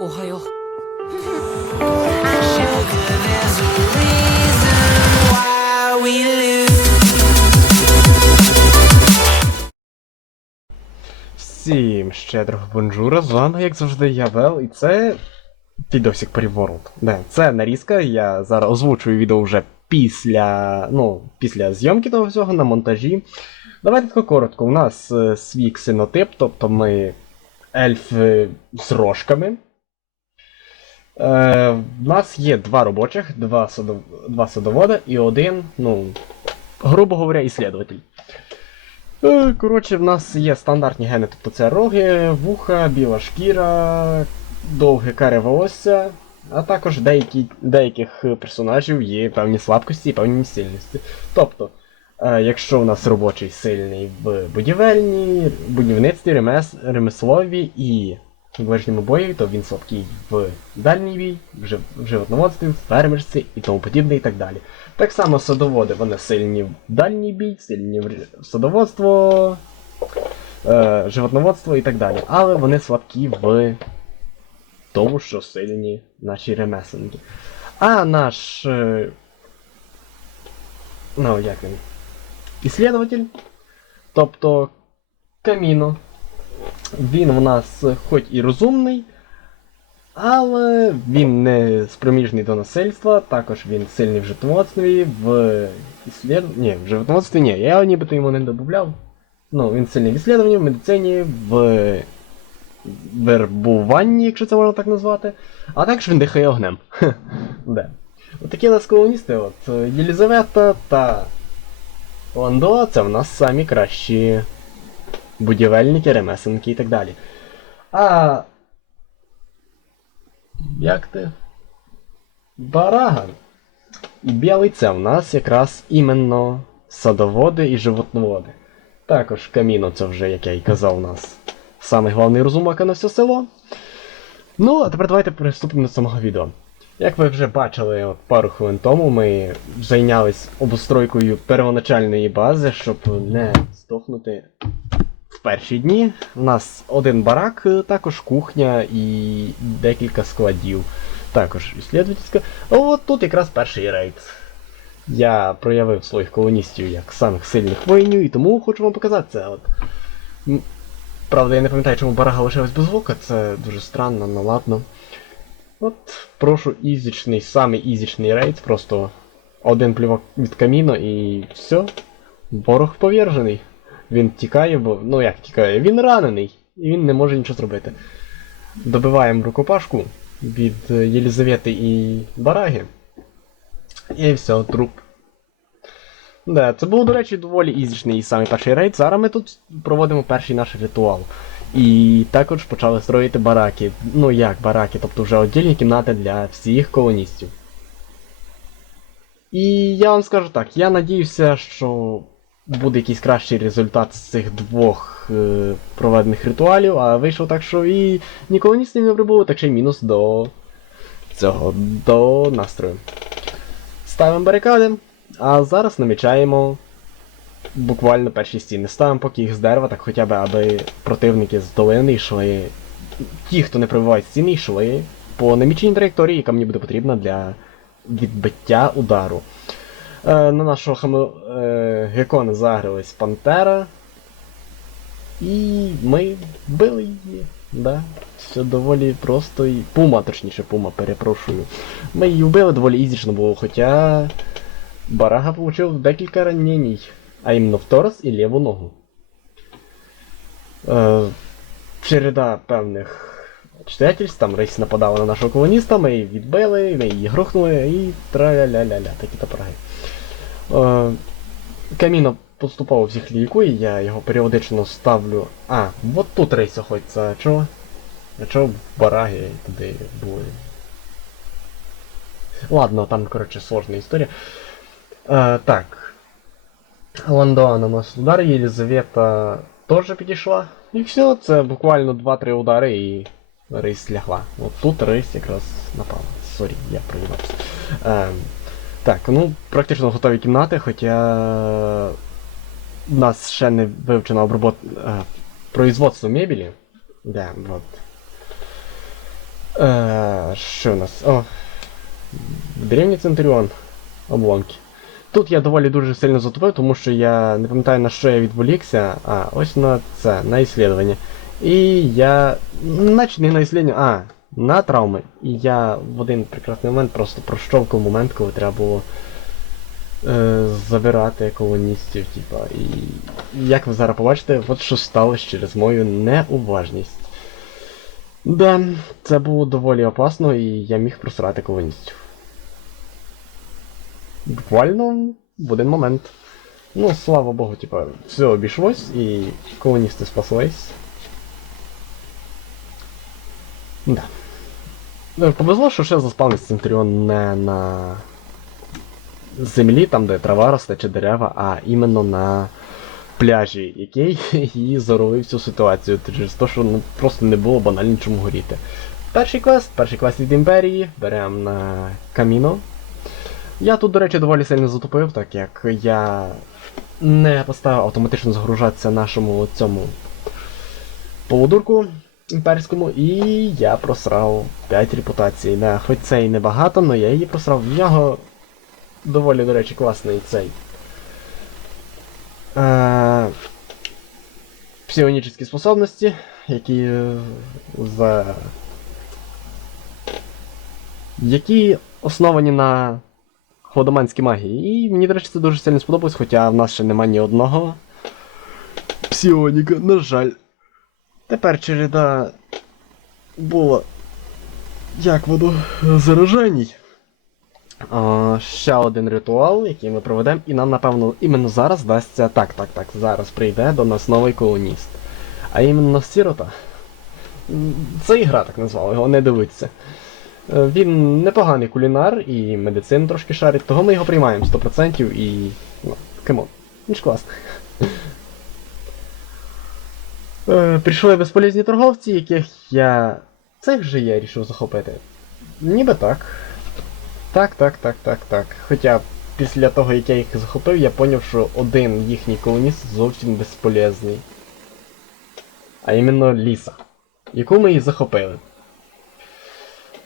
おはよう Why we lose? Всім щедрого бонжура, з вами, як завжди, я Вел, і це відосик World. Не, це нарізка, я зараз озвучую відео вже після. Ну, після зйомки того всього на монтажі. Давайте тако коротко. У нас е, свій ксенотип, тобто ми ельфи з рожками. Е, в нас є два робочих, два, садов... два садовода і один, ну, грубо говоря, іслідователь. Е, Коротше, в нас є стандартні гени, тобто це роги, вуха, біла шкіра, довге каре волосся, а також деякі, деяких персонажів є певні слабкості і певні сильності. Тобто, е, якщо у нас робочий сильний в будівельні, будівництві, ремес, ремеслові і в ближньому бої, то він слабкий в дальній бій, в, животноводстві, в фермерстві і тому подібне і так далі. Так само садоводи, вони сильні в дальній бій, сильні в садоводство, е, животноводство і так далі. Але вони слабкі в тому, що сильні наші ремесленники. А наш. Е, ну, як він? Іслідователь, тобто Каміно. Він в нас хоч і розумний, але він не спроміжний до насильства, також він сильний в животноводстві, в іслід... Ні, в животноводстві ні, я нібито йому не додавав. Ну, він сильний в іслідуванні, в медицині, в вербуванні, якщо це можна так назвати. А також він дихає огнем. Де. У нас колоністи, от Єлізавета та Ландо це в нас самі кращі будівельники, ремесленники і так далі. А. Як ти? Бараган. І білий це в нас якраз іменно садоводи і животноводи. Також каміно це вже, як я і казав, у нас самий головний розумака на все село. Ну, а тепер давайте приступимо до самого відео. Як ви вже бачили от пару хвилин тому, ми зайнялись обустройкою первоначальної бази, щоб не здохнути в перші дні. У нас один барак, е, також кухня і декілька складів. Також іслідовательська. От тут якраз перший рейд. Я проявив своїх колоністів як самих сильних воїнів, і тому хочу вам показати це. От. Правда, я не пам'ятаю, чому барага лишилась без звука, це дуже странно, ну ладно. От, прошу ізічний, самий ізічний рейд, просто один плювок від каміно і все. Ворог повержений. Він тікає, бо. Ну як тікає? Він ранений, і він не може нічого зробити. Добиваємо рукопашку від Єлізавети і Бараги. І все, труп. Да, це був, до речі, доволі ізічний і самий перший рейд. Зараз ми тут проводимо перший наш ритуал. І також почали строїти бараки. Ну як бараки, тобто вже віддільні кімнати для всіх колоністів. І я вам скажу так, я надіюся, що буде якийсь кращий результат з цих двох е, проведених ритуалів, а вийшло так, що і ні колоністів не прибуло, так ще й мінус до цього, до настрою. Ставимо барикади, а зараз намічаємо буквально перші стіни. Ставимо поки їх з дерева, так хоча б, аби противники з долини йшли. Ті, хто не пробивають стіни, йшли по наміченій траєкторії, яка мені буде потрібна для відбиття удару. Е, на нашого хамо... е, гекона загрилась Пантера. І ми вбили її. Да. Все доволі просто і. Пума, точніше, пума, перепрошую. Ми її вбили доволі ізічно було, хоча. Барага получив декілька ранень, а іменно в торс і ліву ногу. Е, череда певних обстоятельств, там рейс нападала на нашого колоніста, ми її відбили, ми її грохнули і тра-ля-ля-ля-ля, такі топораги. Е, Каміно поступово всіх лікує, я його періодично ставлю. А, от тут рейс а чого? А чого бараги туди були? Ладно, там, коротше, сложна історія. Е, так. Ландо наносить удар, Єлизавета теж підійшла. І все, це буквально 2-3 удари і рейс лягла. От тут рейс якраз напав. Сорі, я проїбався. Е, так, ну, практично готові кімнати, хоча у нас ще не вивчено обробот... е, производство мебелі. Да, от. Е, що у нас? О. Древній Центуріон. Обломки. Тут я доволі дуже сильно затупив, тому що я не пам'ятаю на що я відволікся. А, ось на це, на іслідування. І я. Наче не на іслідування, а, на травми. І я в один прекрасний момент просто прощовкав момент, коли треба було е, забирати колоністів, типа. І як ви зараз побачите, от що сталося через мою неуважність. Да, це було доволі опасно, і я міг просрати колоністів. Буквально в один момент. Ну, слава Богу, типа, все обійшлось і колоністи спаслись. Да. Ну, Повезло, що ще заспавнився Центріон не на землі, там де трава росте чи дерева, а іменно на пляжі, який і зарулив цю ситуацію через те, що ну, просто не було банально чому горіти. Перший квест, перший квест від імперії, беремо на каміно. Я тут, до речі, доволі сильно затупив, так як я не поставив автоматично загружатися нашому цьому поводурку імперському, і я просрав 5 репутацій. Да, хоч це і небагато, але я її просрав. В нього доволі, до речі, класний цей. Е, псіонічні способності, які за. які основані на Ходоманській магії. І мені, до речі, це дуже сильно сподобалось, хоча в нас ще немає ні одного псіоніка, на жаль. Тепер череда була. Як воно зараженій. А, ще один ритуал, який ми проведемо, і нам, напевно, іменно зараз дасться. Так, так, так, зараз прийде до нас новий колоніст. А іменно сірота. Це ігра так назвала, його не дивиться. Е, Він непоганий кулінар і медицину трошки шарить, того ми його приймаємо 100% і. ну, камон. Класний. Е, Прийшли безполезні торговці, яких я. Цих же я рішив захопити. Ніби так. Так, так, так, так, так. Хоча після того, як я їх захопив, я поняв, що один їхній колоніст зовсім безполезний. А іменно Ліса, яку ми і захопили.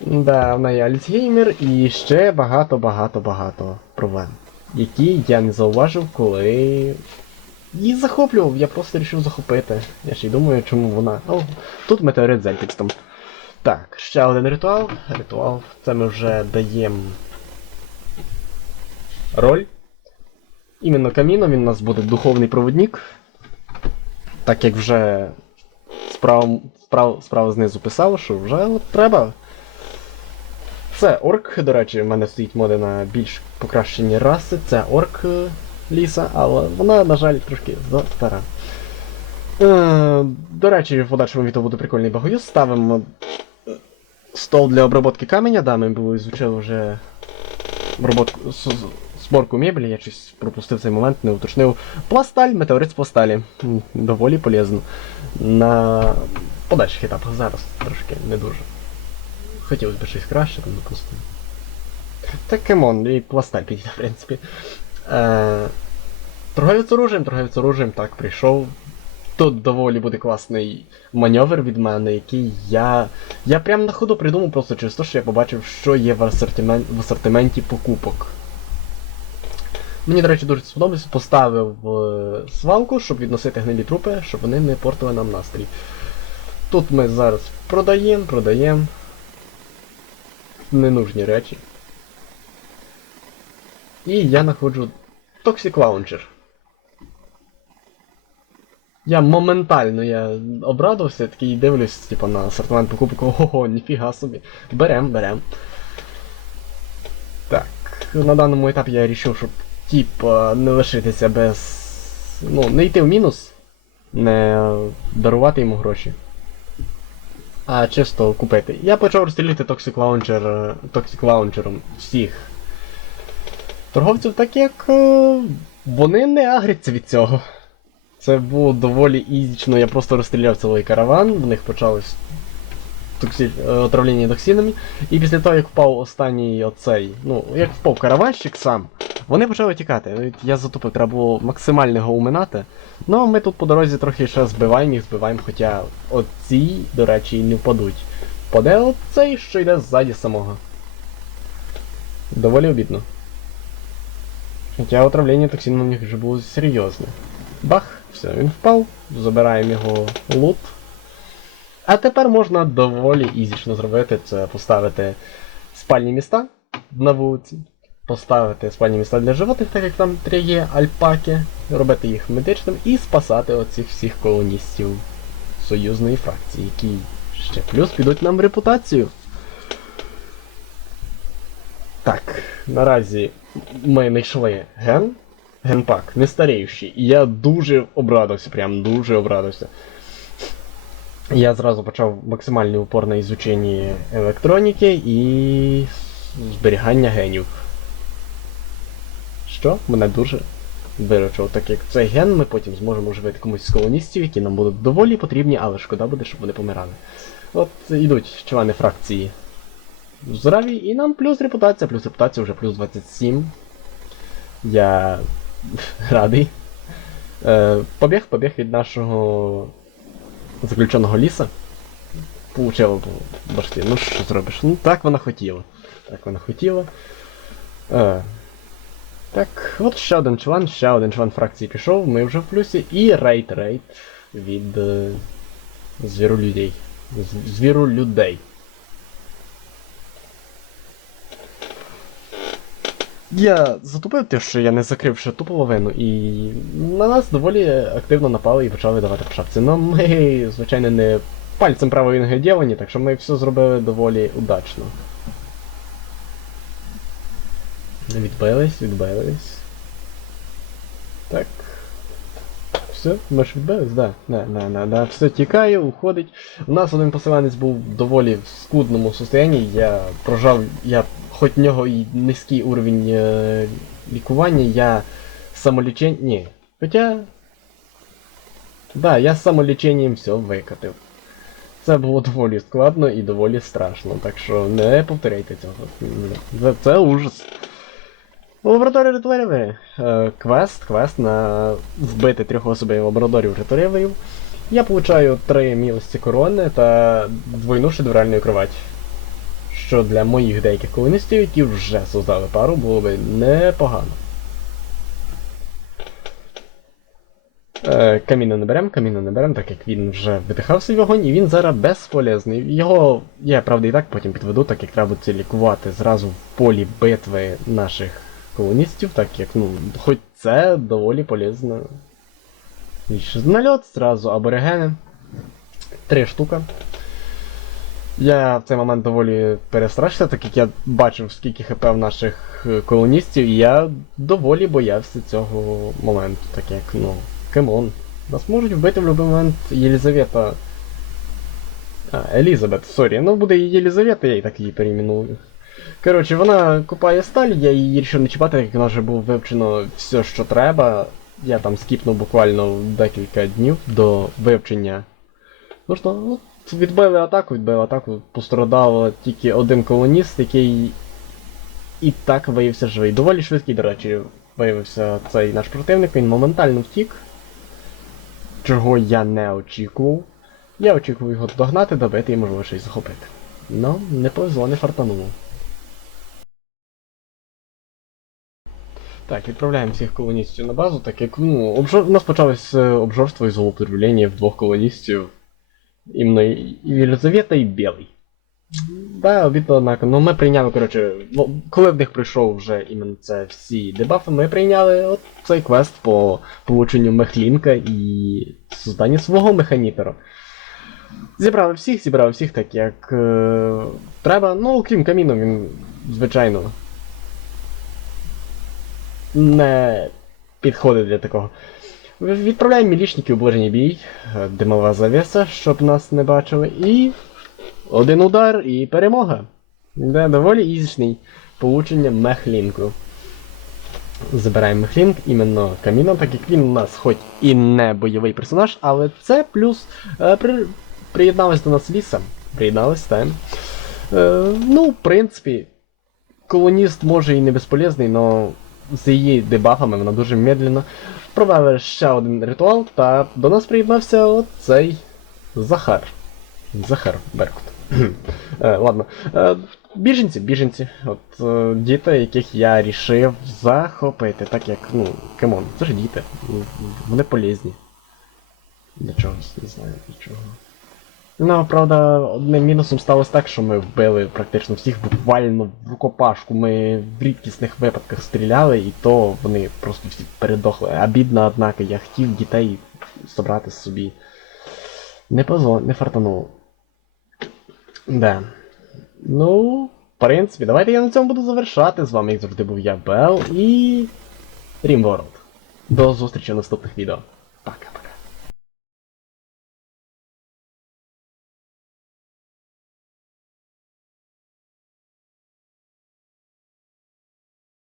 Да, в неї Альцгеймер і ще багато-багато-багато проблем. Які я не зауважив, коли її захоплював, я просто вирішив захопити. Я ще й думаю, чому вона. О, тут метеорит з Ельтекстом. Так, ще один ритуал. Ритуал. Це ми вже даємо роль. Іменно каміно, він у нас буде духовний проводник. Так як вже справа, справа, справа знизу писало, що вже от треба. Це орк, до речі, в мене стоїть моди на більш покращені раси. Це орк е, ліса, але вона, на жаль, трошки застара. Е, до речі, в подальшому відео буде прикольний багоюз. Ставимо е, стол для обробки каменя, да, ми були звучали вже з- зборку меблі, я щось пропустив цей момент, не уточнив. Пласталь, метеорит з пласталі. Доволі полезно. На подальших етапах зараз трошки не дуже. Хотілося б щось краще, там, допустимо. Та камон, і пласталь підійде, в принципі. Е, торговець оружием, торговець оружием, так, прийшов. Тут доволі буде класний маневр від мене, який я. Я прям на ходу придумав просто через те, що я побачив, що є в, асортимен... в асортименті покупок. Мені, до речі, дуже сподобалось, поставив е, свалку, щоб відносити гнилі трупи, щоб вони не портили нам настрій. Тут ми зараз продаємо, продаємо. Ненужні речі. І я знаходжу Toxic Launcher. Я моментально я обрадувався, такий дивлюсь, типу, на асортимент покупок, ого, ніфіга собі. Берем, берем. Так, на даному етапі я вирішив, щоб тип не лишитися без. Ну, не йти в мінус, не дарувати йому гроші. А чисто купити. Я почав розстрілювати Toxic Launcher, е, Toxic Launcher всіх торговців, так як е, вони не агряться від цього. Це було доволі ізічно, я просто розстріляв цілий караван, в них почалось е, отравлення токсинами. І після того, як впав останній оцей, ну, як впав караванщик сам, вони почали тікати. Я затупив, треба було максимально його уминати. Ну, ми тут по дорозі трохи ще збиваємо їх, збиваємо, хоча оці, до речі, і не впадуть. впаде оцей, що йде ззаді самого. Доволі обідно. Хоча отравлення токсином у них вже було серйозне. Бах, все, він впав, забираємо його лут. А тепер можна доволі ізічно зробити це поставити спальні міста на вулиці, поставити спальні міста для животних, так як там три є альпаки, робити їх медичним і спасати оцих всіх колоністів союзної фракції, які ще плюс підуть нам репутацію. Так, наразі ми знайшли ген. Генпак, не старіючий. І я дуже обрадився, прям дуже обрадився. Я зразу почав максимальний упор на ізученні електроніки і зберігання генів. Що мене дуже виручило, так як цей ген ми потім зможемо живити комусь з колоністів, які нам будуть доволі потрібні, але шкода буде, щоб вони помирали. От ідуть члени фракції здорові, і нам плюс репутація, плюс репутація вже плюс 27. Я радий. Е, побіг, побіг від нашого заключеного ліса. Получила башки. Ну що зробиш? Ну так вона хотіла. Так вона хотіла. Е, так, от ще один член, ще один член фракції пішов, ми вже в плюсі. І рейд рейд від е, звіролюдей. Звіру Звіролюдей. Я затупив те, що я не закрив ще ту половину, і на нас доволі активно напали і почали давати по шапці. Ну ми, звичайно, не пальцем правої ноги ділені, так що ми все зробили доволі удачно. Відбились, відбились. Так. Все, ми ж да. Да, да, да, да. Все тікає, уходить. У нас один поселенець був доволі в скудному стані. Я прожав, я хоч в нього і низький уровень е, лікування, я самолічень. Ні. Хоча. Да, я самоліченням все викатив. Це було доволі складно і доволі страшно, так що не повторяйте цього. Це, це ужас. Лабораторія ретуарів. Е, квест, квест на вбити трьох особей лабораторів ретуарів. Я получаю три мілості корони та двойну шедевральну кровать. Що для моїх деяких колоністів, які вже создали пару, було би непогано. Е, каміна не берем, каміна не берем, так як він вже видихав свій вогонь, і він зараз безполезний. Його я правда і так потім підведу, так як треба це лікувати зразу в полі битви наших колоністів, так як, ну, хоч це доволі полезно. Нальот зразу аборигени. Три штука. Я в цей момент доволі перестрашився, так як я бачив, скільки хп в наших е, колоністів, і я доволі боявся цього моменту, так як, ну, камон. Нас можуть вбити в будь-який момент Єлізавета. А, Елізабет, сорі, ну буде Єлізавета, я і так її перейменую. Коротше, вона купає сталь, я її вирішив не чіпати, як вона вже було вивчено все, що треба. Я там скіпнув буквально декілька днів до вивчення. Ну що, ну, відбили атаку, відбили атаку, пострадав тільки один колоніст, який і так виявився живий. Доволі швидкий, до речі, виявився цей наш противник, він моментально втік. Чого я не очікував. Я очікував його догнати, добити і можливо й захопити. Ну, не повезло, не фартануло. Так, відправляємо всіх колоністів на базу, так як ну, обжор... у нас почалось е, обжорство і злоупотреблення в двох колоністів. Іменно Єлизавета і Білий. Да, обідно, однако. Ну ми прийняли, коротше, ну, коли в них прийшов вже іменно це всі дебафи, ми прийняли от цей квест по полученню мехлінка і созданню свого механітера. Зібрали всіх, зібрали всіх так, як е, треба. Ну, окрім каміну, він, звичайно, не підходить для такого. Відправляємо мілічників у ближній бій, е, димова завіса, щоб нас не бачили, і один удар і перемога. Да, доволі ізичний получення мехлінку. Забираємо мехлінк іменно каміном, так як він у нас хоч і не бойовий персонаж, але це плюс е, при, приєдналась до нас ліса. Приєдналась, так. Е, ну, в принципі, колоніст може і не безполезний, але з її дебафами вона дуже медленно. Провели ще один ритуал, та до нас приєднався оцей Захар. Захар Беркут. Е, ладно. Е, біженці, біженці. От е, діти, яких я рішив захопити, так як, ну, камон, це ж діти. Вони полезні. Для чогось, не знаю для чого. Ну, правда, одним мінусом сталося так, що ми вбили практично всіх буквально в рукопашку. Ми в рідкісних випадках стріляли, і то вони просто всі передохли. А бідна, однак, я хотів дітей собрати собі. Не позо, не фартануло. Да. Ну, в принципі, давайте я на цьому буду завершати. З вами, як завжди, був я, Бел і. Rimworld. До зустрічі в наступних відео.